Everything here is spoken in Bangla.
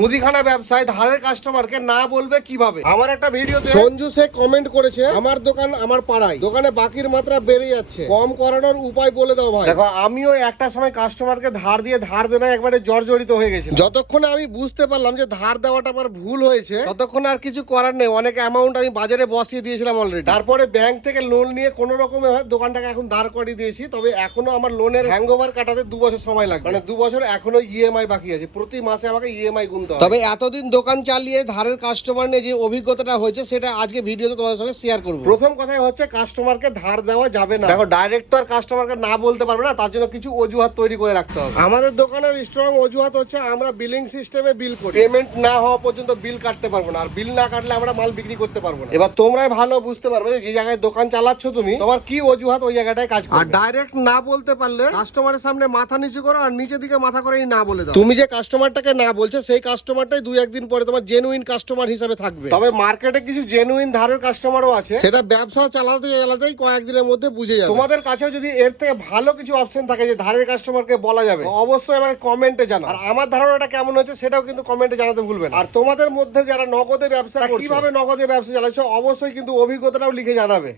মুদিখানা ব্যবসায় ধারের কাস্টমারকে না বলবে কিভাবে। আমার একটা ভিডিওতে সঞ্জু শেখ কমেন্ট করেছে, আমার দোকান আমার পাড়ায়, দোকানে বাকির মাত্রা বেড়ে যাচ্ছে, কম করানোর উপায় বলে দাও ভাই। দেখো, আমিও একটা সময় কাস্টমারকে ধার দেনা একবারে জর্জরিত হয়ে গেছি। যতক্ষণে আমি বুঝতে পারলাম যে ধার দেওয়াটা আমার ভুল হয়েছে, ততক্ষণ আর কিছু করার নেই। অনেক অ্যামাউন্ট আমি বাজারে বসিয়ে দিয়েছিলাম অলরেডি। তারপরে ব্যাংক থেকে লোন নিয়ে কোন রকমে দোকানটাকে এখন দাঁড় করিয়ে দিয়েছি। তবে এখনো আমার লোনের হ্যাংওভার কাটাতে 2 বছর সময় লাগবে, মানে 2 বছর এখনো ইএমআই বাকি আছে। প্রতি মাসে আমাকে ইএমআই গুনতে হবে। তবে এতদিন দোকান চালিয়ে ধারের কাস্টমার নিয়ে যে অভিজ্ঞতাটা হয়েছে সেটা আজকে ভিডিওতে তোমাদের সঙ্গে শেয়ার করব। প্রথম কথাই হচ্ছে, কাস্টমারকে ধার দেওয়া যাবে না। দেখো, ডাইরেক্ট তো আর কাস্টমারকে না বলতে পারবে না, তার জন্য কিছু অজুহাত তৈরি করে রাখতে হবে। আমাদের দোকানের স্ট্রং অজুহাত হচ্ছে, আমরা বিলিং সিস্টেমে বিল করি। পেমেন্ট না হওয়া পর্যন্ত বিল কাটতে পারবো না, আর বিল না কাটলে আমরা মাল বিক্রি করতে পারবো না। এবার তোমরাই ভালো বুঝতে পারবে যে জায়গায় দোকান চালাচ্ছ তুমি, তোমার কি অজুহাত ওই জায়গাটায় কাজ করবে। আর ডাইরেক্ট না বলতে পারলে কাস্টমারের সামনে মাথা নিচু করো, আর নিচের দিকে মাথা করেই না বলে দাও। তুমি যে কাস্টমারটাকে না বলছো, সেই কাস্টমারটাই 2-1 দিন পরে তোমার জেনুইন কাস্টমার হিসেবে থাকবে। তবে মার্কেটে কিছু জেনুইন ধারের কাস্টমারও আছে, সেটা ব্যবসা চালাতেই কয়েকদিনের মধ্যে বুঝে যাবে। তোমাদের কাছেও যদি এর থেকে ভালো কিছু অপশন থাকে যে ধারের কাস্টমারকে বলা যাবে, অবশ্যই আমাকে কমেন্টে জানাও। আর আমার ধারণাটা কেমন হয়েছে সেটাও কিন্তু কমেন্টে জানাতে ভুলবেন। আর তোমাদের মধ্যে যারা নগদে ব্যবসা, কিভাবে নগদে ব্যবসা চালাচ্ছে, অবশ্যই কিন্তু অভিজ্ঞতাটাও লিখে জানাবে।